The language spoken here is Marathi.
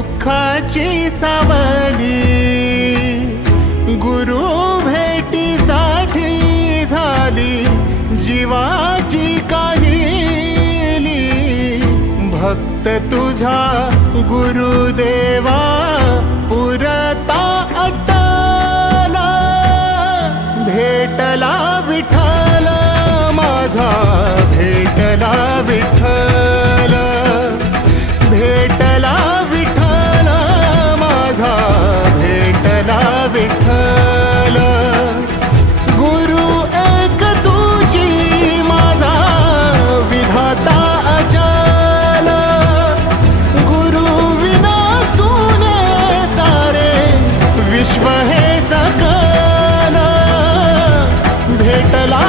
दुःखाची सावली. गुरु भेटीसाठी झाली. जीवाची काली भक्त तुझा गुरुदेवा. विश्व है सकाना भेटला